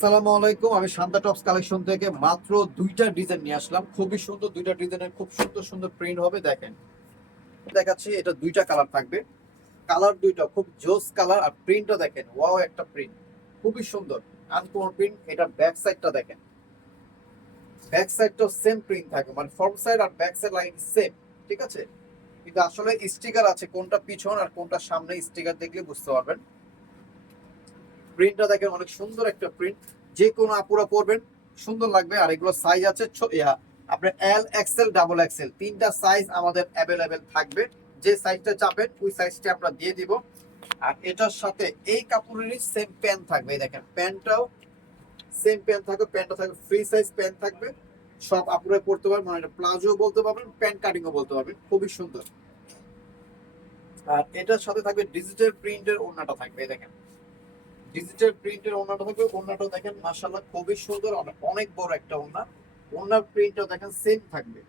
আসসালামু আলাইকুম। আমি শান্তা টপস কালেকশন থেকে মাত্র দুইটা ডিজাইন নিয়ে আসলাম। খুবই সুন্দর দুইটা ডিজাইনের খুব সুন্দর সুন্দর প্রিন্ট হবে। দেখেন, দেখাচ্ছি, এটা দুইটা কালার থাকবে। কালার দুইটা খুব জোস কালার, আর প্রিন্টটা দেখেন, ওয়াও একটা প্রিন্ট, খুবই সুন্দর আনকমন প্রিন্ট। এটা ব্যাক সাইডটা দেখেন, ব্যাক সাইডটাও সেম প্রিন্ট থাকবে, মানে ফ্রন্ট সাইড আর ব্যাক সাইড লাইক সেম, ঠিক আছে। কিন্তু আসলে স্টিকার আছে, কোনটা পিছন আর কোনটা সামনে, স্টিকার দেখলে বুঝতে পারবেন। প্রিন্টটা দেখেন, অনেক সুন্দর একটা প্রিন্ট, যে কোনো আপুরা পরবেন সুন্দর লাগবে। আর এগুলো সাইজ আছে আপনার এল এক্সেল ডাবল এক্সেল তিনটা সাইজ আমাদের অ্যাভেলেবেল থাকবে। যে সাইজটা চাপেন ওই সাইজটা আমরা দিয়ে দিব। আর এটার সাথে এই কাপড়েরই সেম প্যান্ট থাকবে। এই দেখেন, প্যান্টটাও সেম প্যান্ট থাকবে, প্যান্টটা থাকবে ফ্রি সাইজ প্যান্ট থাকবে। সব আপুরা পরতে পারবেন, মানে এটা প্লাজো বলতে পারবেন, প্যান্ট কাটিংও বলতে পারবেন, খুবই সুন্দর। আর এটার সাথে থাকবে ডিজিটাল প্রিন্টের ওড়নাটা থাকবে। এই দেখেন, ডিজিটাল প্রিন্টের ওড়নাটা থাকবে। ওড়নাটা দেখেন মাশাআল্লাহ খুবই সুন্দর, অনেক বড় একটা ওড়না। ওড়নার প্রিন্টটা দেখেন সেম থাকবে।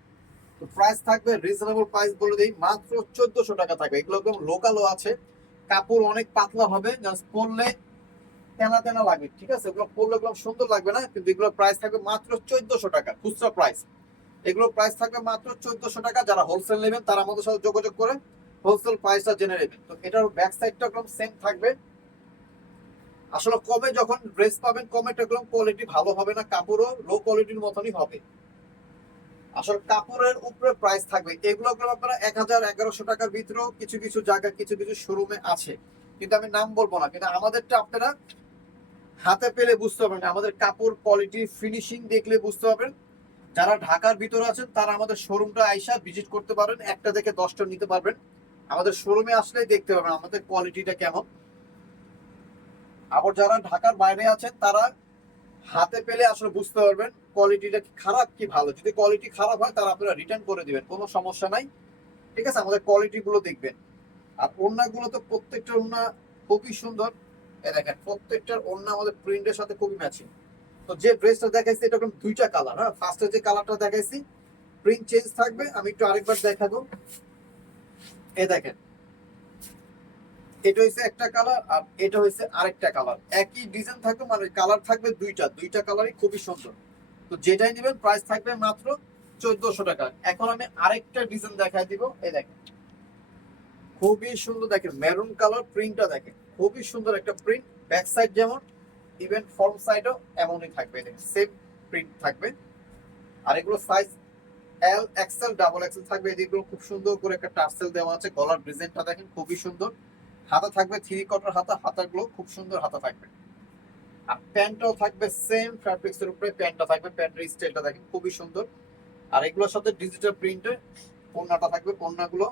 তো প্রাইস থাকবে রিজনেবল প্রাইস বলে দেই, মাত্র 1400 টাকা থাকবে। এগুলো একদম লোকালও আছে, কাপড় অনেক পাতলা হবে, জাস্ট পরলে তেনা তেনা লাগবে, ঠিক আছে। এগুলো পরলে একদম সুন্দর লাগবে না, কিন্তু এগুলোর প্রাইস থাকবে মাত্র 1400 টাকা খুচরা প্রাইস। এগুলোর প্রাইস থাকবে মাত্র 1400 টাকা। যারা হোলসেল নেবেন তারা আমাদের সাথে যোগাযোগ করে হোলসেল প্রাইসটা জেনে নেবেন। তো এটার ব্যাক সাইডটা একদম সেম থাকবে। আসলে কমে যখন ড্রেস পাবেন, কমে একদম কোয়ালিটি ভালো হবে না, কাপড়ও লো কোয়ালিটির মতনই হবে। আসলে কাপড়ের উপরে প্রাইস থাকবে। এগুলো আপনারা 1000-1100 টাকার ভিতরেও কিছু কিছু জায়গায় কিছু কিছু শোরুমে আছে, কিন্তু আমি নাম বলবো না। কিন্তু আমাদেরটা আপনারা হাতে পেলে বুঝতে পারবেন, আমাদের কাপড় কোয়ালিটি ফিনিশিং দেখলে বুঝতে পারবেন। যারা ঢাকার ভিতরে আছেন তারা আমাদের শোরুমটা আইসা ভিজিট করতে পারেন, একটা থেকে 10টা নিতে পারবেন। আমাদের শোরুমে আসলেই দেখতে পাবেন আমাদের কোয়ালিটিটা কেমন। আবার যারা ঢাকার বাইরে আছেন তারা হাতে পেলে আসলে বুঝতে পারবেন কোয়ালিটিটা খারাপ কি ভালো। যদি কোয়ালিটি খারাপ হয় তাহলে আপনারা রিটার্ন করে দিবেন, কোনো সমস্যা নাই, ঠিক আছে। আমাদের কোয়ালিটি গুলো দেখবেন। আর ওড়নাগুলো তো প্রত্যেকটা ওড়না খুবই সুন্দর। এই দেখেন, প্রত্যেকটার ওড়না আমাদের প্রিন্টের সাথে খুবই ম্যাচিং। তো যে ড্রেসটা দেখাইছি এটা এখন দুইটা কালার। হ্যাঁ, ফার্স্টে যে কালারটা দেখাইছি প্রিন্ট চেঞ্জ থাকবে, আমি একটু আরেকবার দেখাবো। এই দেখেন, এটা হচ্ছে একটা কালার আর এটা হচ্ছে আরেকটা কালার, একই ডিজাইন থাকবে, মানে কালার থাকবে দুইটা, দুইটা কালারই খুবই সুন্দর। তো যেটাই নেবেন প্রাইস থাকবে মাত্র 1400 টাকা। এখন আমি আরেকটা ডিজাইন দেখাই দিব। এই দেখেন, খুবই সুন্দর, দেখেন মেরুন কালার, প্রিন্টটা দেখেন খুবই সুন্দর একটা প্রিন্ট। ব্যাক সাইড যেমন, ইভেন ফ্রন্ট সাইডও এমনই থাকবে, দেখেন সেম প্রিন্ট থাকবে। আর এগুলো size L XL double XL থাকবে। এদিকগুলো খুব সুন্দর করে একটা টার্সেল দেওয়া আছে। গলার ডিজাইনটা দেখেন খুবই সুন্দর। হাতা থাকবে 3/4 হাতা, হাতাগুলো খুব সুন্দর হাতা থাকবে। আর প্যান্টটাও থাকবে সেম ফ্যাব্রিক্স এর উপরে, প্যান্টটা থাকবে, প্যান্টের স্টাইলটা দেখেন খুবই সুন্দর। আর এগুলোর সাথে ডিজিটাল প্রিন্টে ওড়নাটা থাকবে। ওড়নাগুলো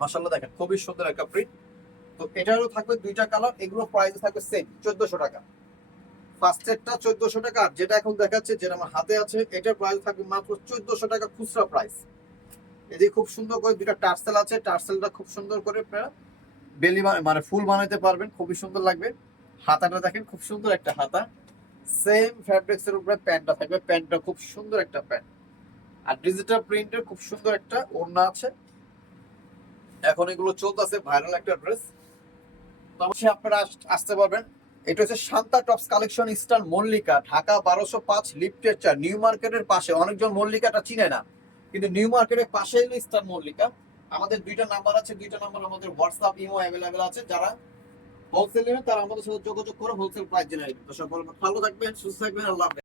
মাশাআল্লাহ দেখেন খুবই সুন্দর একটা প্রিন্ট। তো এটারও থাকবে দুইটা কালার। এগুলো প্রাইস থাকবে সেম 1400 টাকা। ফার্স্ট সেটটা 1400 টাকা, আর যেটা এখন দেখাচ্ছে, যেটা আমার হাতে আছে, এটার প্রাইস থাকবে মাত্র 1400 টাকা খুচরা প্রাইস। এদিকে খুব সুন্দর করে দুইটা টার্সেল আছে, টার্সেলটা খুব সুন্দর করে আপনারা বেলি মানে ফুল বানাইতে পারবেন, খুবই সুন্দর লাগবে। হাতাটা দেখেন খুব সুন্দর একটা হাতা, সেম ফ্যাব্রিক্স এর উপরে প্যান্টটা থাকবে, প্যান্টটা খুব সুন্দর একটা প্যান্ট। আর ডিজিটাল প্রিন্টের খুব সুন্দর একটা ওড়না আছে। এখন এগুলো চলতেছে ভাইরাল একটা ড্রেস, তো অবশ্যই আপনারা আসতে পারবেন। এটা হচ্ছে Shanta tops collection, eastern Mallika, Dhaka 1205 লিফটের 4, নিউ মার্কেটের পাশে। অনেকজন মল্লিকাটা চিনে না, কিন্তু নিউ মার্কেটের পাশে হলো ইস্টার্ন মল্লিকা। আমাদের দুইটা নাম্বার আছে, দুইটা নাম্বার আমাদের হোয়াটসঅ্যাপ ইমো অ্যাভেলেবেল আছে। যারা হোলসেল নেবেন তারা আমাদের সাথে যোগাযোগ করে হোলসেল প্রাইস জেনে নেবেন। তো সকল ভালো থাকবেন, সুস্থ থাকবেন, আল্লাহ হাফেজ।